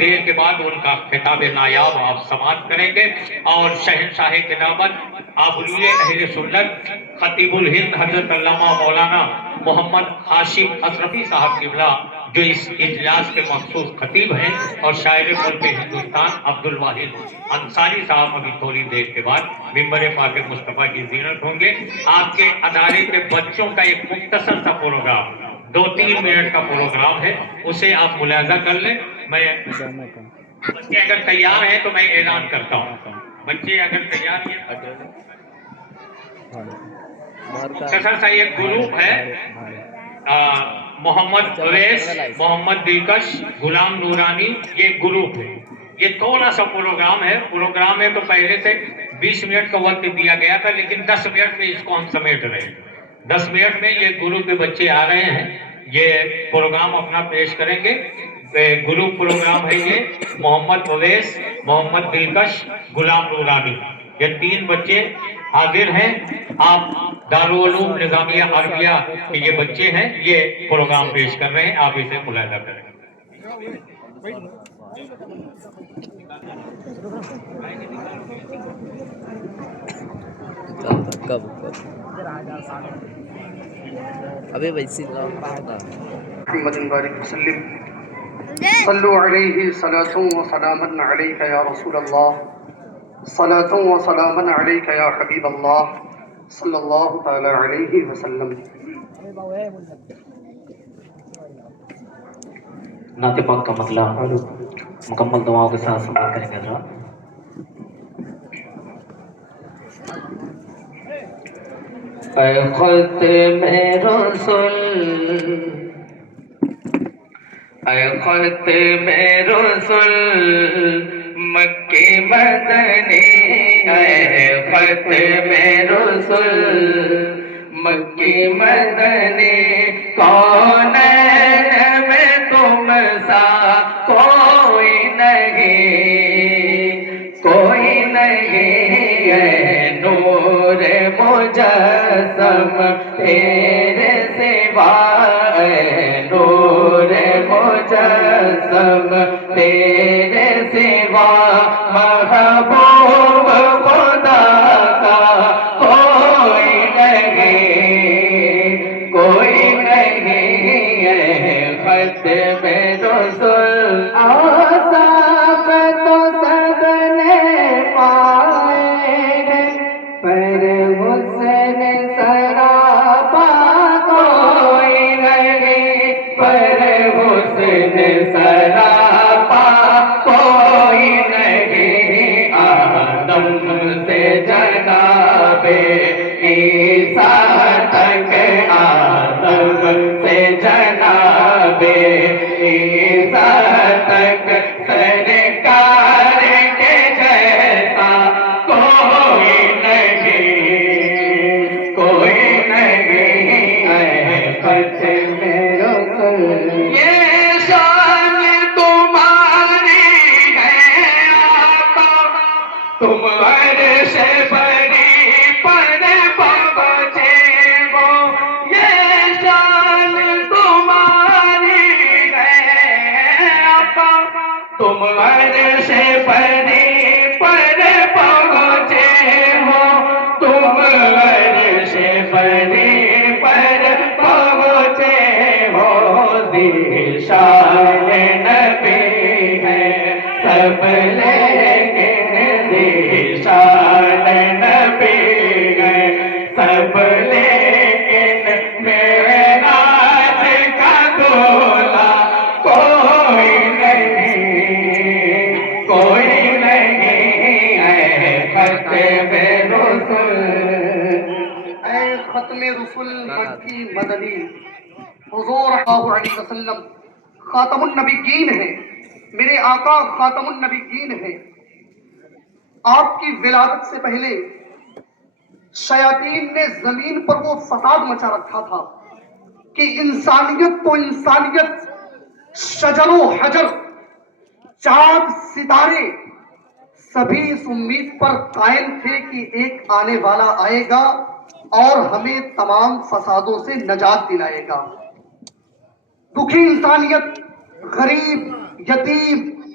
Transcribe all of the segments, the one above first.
دیر کے بعد ان کا خطاب نایاب آپ سماعت کریں گے اور شہنشاہ کرامت آبروئے اہل سنت خطیب الہند حضرت علامہ مولانا محمد ہاشم اشرفی صاحب قبلہ جو اس اجلاس کے مخصوص خطیب ہیں اور شاعر ملک ہندوستان عبد الواحد انصاری صاحب ابھی تھوڑی دیر کے بعد ممبر پاک مصطفیٰ کی زینت ہوں گے۔ آپ کے ادارے کے بچوں کا ایک مختصر سا پروگرام 2-3 منٹ کا پروگرام ہے، اسے آپ ملاحظہ کر لیں۔ میں بچے اگر تیار ہیں تو میں اعلان کرتا ہوں، بچے اگر تیار ہیں مختصر سا ایک گروپ ہے، محمد اویس، محمد دلکش، غلام نورانی، یہ گروپ ہے۔ یہ تھوڑا سا پروگرام ہے، پروگرام میں تو پہلے سے 20 منٹ کا وقت دیا گیا تھا، لیکن 10 منٹ میں اس کو ہم سمیٹ رہے ہیں۔ 10 منٹ میں یہ گروپ کے بچے آ رہے ہیں، یہ پروگرام اپنا پیش کریں گے۔ گروپ پروگرام ہے یہ محمد اویس، محمد دلکش، غلام نورانی، یہ 3 بچے حاضر ہیں۔ آپ دارالعلوم نظامیہ عربیہ کے یہ بچے ہیں، یہ پروگرام پیش کر رہے ہیں، آپ اسے ملاحظہ کریں۔ ابھی ویسی محمد بارک وسلم صلو علیہ صلاۃ و سلاما علیک یا رسول اللہ صلاۃ و سلاما علیک یا حبیب اللہ صلی اللہ تعالی علیہ وسلم۔ نعت پاک کا مطلب مکمل دعاؤں کے ساتھ سماعت کریں گے حضرات۔ اے ختم رسول، اے ختم رسول مکی مدنی، اے ختم رسول مکی مدنی، کونین میں تم سا کوئی نہیں، کوئی نہیں، اے نور مجسم تیرے سوا، اے نور مجسم تیرے سوا، محبوب خدا کا کوئی نہیں، کوئی نہیں، اے ختم رسول۔ آساب تو سب نے پائے ہیں، پر حسن سراپا کوئی نہیں، پر حسن سراپا کوئی نہیں، آدم سے جناب عیسیٰ تک، آدم سے جناب عیسیٰ تک، سرکار کے جیسا کوئی نہیں، کوئی نہیں، اے ختم رسول۔ یہ شان تمہاری ہے آقا، تم عرش بری پر پہنچے ہو، یہ شان تمہاری ہے آقا، تم عرش بری پر پہنچے ہو، تم عرش بری پر پہنچے ہو، ذیشان نبی ہے سب لیکن ذیشان نبی ہے سب لیکن، معراج کا دولہ کوئی نہیں، کوئی نہیں، اے ختم رسول۔ اے ختم رسول مکی مدنی، حضور صلی اللہ علیہ وسلم خاتم النبیین ہیں، میرے آقا خاتم النبیین ہیں۔ آپ کی ولادت سے پہلے شیاطین نے زمین پر وہ فساد مچا رکھا تھا کہ انسانیت تو انسانیت، شجر و حجر، چاند ستارے سبھی اس امید پر قائم تھے کہ ایک آنے والا آئے گا اور ہمیں تمام فسادوں سے نجات دلائے گا۔ دکھی انسانیت، غریب، یتیم،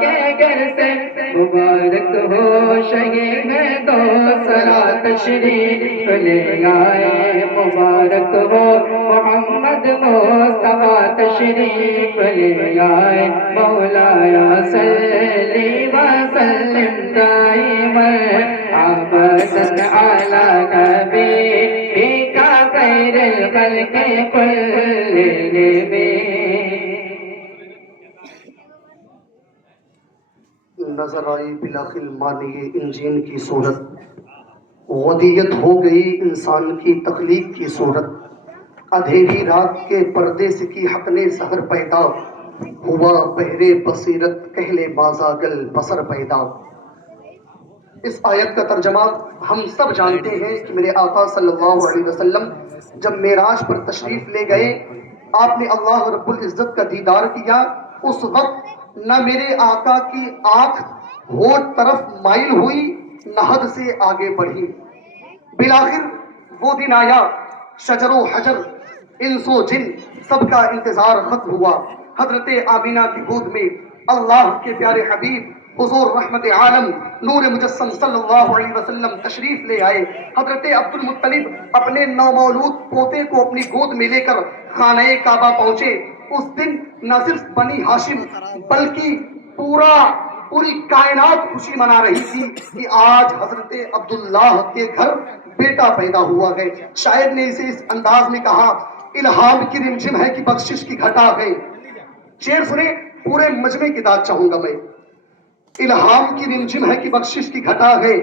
کے گھر سے مبارک ہو شہید دو سرا تشریف لے آئے مبارک ہو محمد مصطفیٰ تشریف لے آئے مولایا صلی وسلم دائما ابدا علی نبیک خیر الخلق کلہم. نظر آئی بلاخل مانی انجین کی صورت، غدیت ہو گئی انسان کی تخلیق کی صورت. اندھیری رات کے پردے سے کی حق نے سحر پیدا، ہوا بہرے بصیرت کہلے بازاگل بصر پیدا. اس آیت کا ترجمہ ہم سب جانتے ہیں کہ میرے آقا صلی اللہ علیہ وسلم جب معراج پر تشریف لے گئے، آپ نے اللہ رب العزت کا دیدار کیا. اس وقت نہ میرے آقا کی آنکھ ہونٹ طرف مائل ہوئی نہ حد سے آگے بڑھی. بالآخر وہ دن آیا، شجر و حجر انس و جن سب کا انتظار ختم ہوا. حضرت آمینہ کی گود میں اللہ کے پیارے حبیب حضور رحمت عالم نور مجسم صلی اللہ علیہ وسلم تشریف لے آئے. حضرت عبد المطلب اپنے نومولود پوتے کو اپنی گود میں لے کر خانہ کعبہ پہنچے. اس دن نہ صرف بنی ہاشم بلکہ پوری کائنات خوشی منا رہی تھی کہ آج حضرت عبداللہ کے گھر بیٹا پیدا ہوا ہے. شاعر نے اسے اس انداز میں کہا، الہام کی رمجم ہے کہ بخشش کی گھٹا ہے. شعر سنے، پورے مجمع کی داد چاہوں گا میں. الہام کی رمجم ہے کہ بخشش کی گھٹا ہے،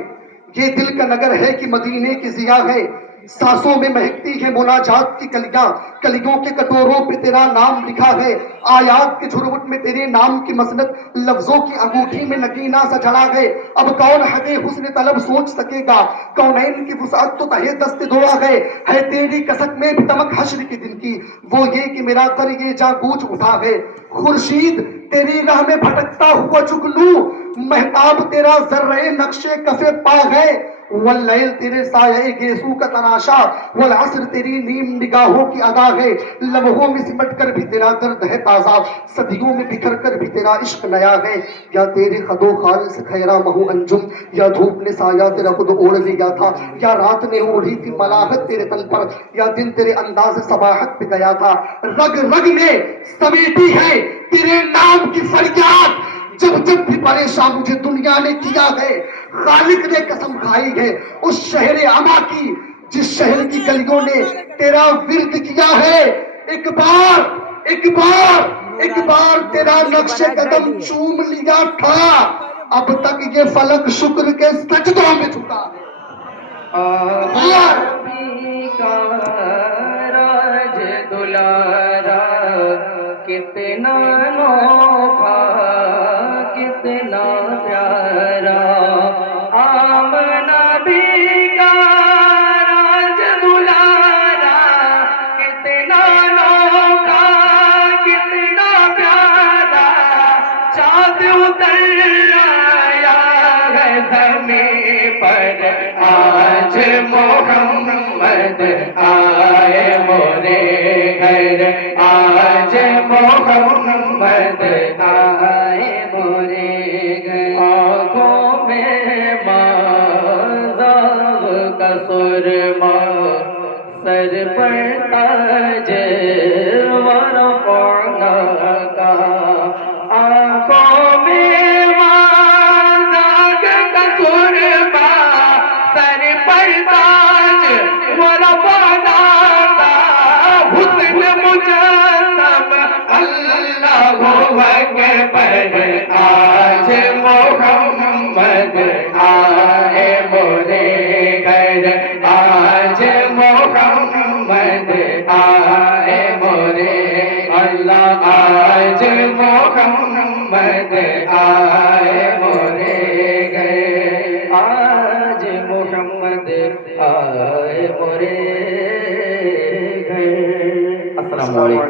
یہ دل کا نگر ہے کہ مدینے کی ضیاء ہے. سانسوں میں مہکتی ہے مناجات کی کلیاں، کلیوں کے کٹوروں پہ تیرا نام لکھا ہے. آیات کے جھرمٹ میں تیرے نام کی مسند، لفظوں کی انگوٹھی میں نگینہ سا جڑا ہے. اب کون حق حسن طلب سوچ سکے گا، کونین کی وسعت تو تہے دست دعا ہے تیری کسک میں بھی تمک حشر کے دن کی، وہ یہ کہ میرا در یہ جا گوچ اٹھا ہے. خورشید تیری راہ میں بھٹکتا ہوا جگنو، مہتاب تیرا ذرے نقش کف پا ہے. واللیل تیرے سایہ گیسو کا تراشا، والعصر تیری نیم نگاہوں کی ادا ہے. لمحوں میں سمٹ کر بھی تیرا درد ہے تازہ، صدیوں میں بکھر کر بھی تیرا عشق نیا ہے. یا تیرے خد و خال سے خیرہ مہو انجم، یا دھوپ نے سایہ تیرا خود اوڑھ لیا تھا، یا رات نے اوڑھی تھی ملاحت تیرے تن پر، یا دن تیرے انداز صباحت پہ گیا تھا. رگ رگ میں سمیٹی ہے تیرے نام کی فریاد، جب جب بھی پریشان مجھے دنیا نے کیا ہے. خالق نے قسم کھائی ہے اس شہر عما کی جس شہر کی گلیوں نے تیرا ورد کیا ہے. ایک بار تیرا نقش قدم چوم لیا تھا، اب تک یہ فلک شکر کے سجدوں میں جھکا ہے. راج دلارا کتنا نوکھا کتنا پیارا، آمنہ بھی کا راج دلارا کتنا نوکھا کتنا پیارا. چاند اتر آیا ہے زمین پر، آج محمد آئے مورے گھر، آج محمد آئے مورے گھر. آنکھوں میں ماذاب کا سرما، سر پر تاج ورفعنا کا. آنکھوں میں ماذاب کا سرما، سر پر تاج ورفعنا کا. حسن مجسم اللہ اکبر، آج محمد آئے مورے گھر، آج محمد آئے مورے. اللہ آج محمد آئے مورے گھر، آج محمد آئے مورے گھر. السلام علیکم.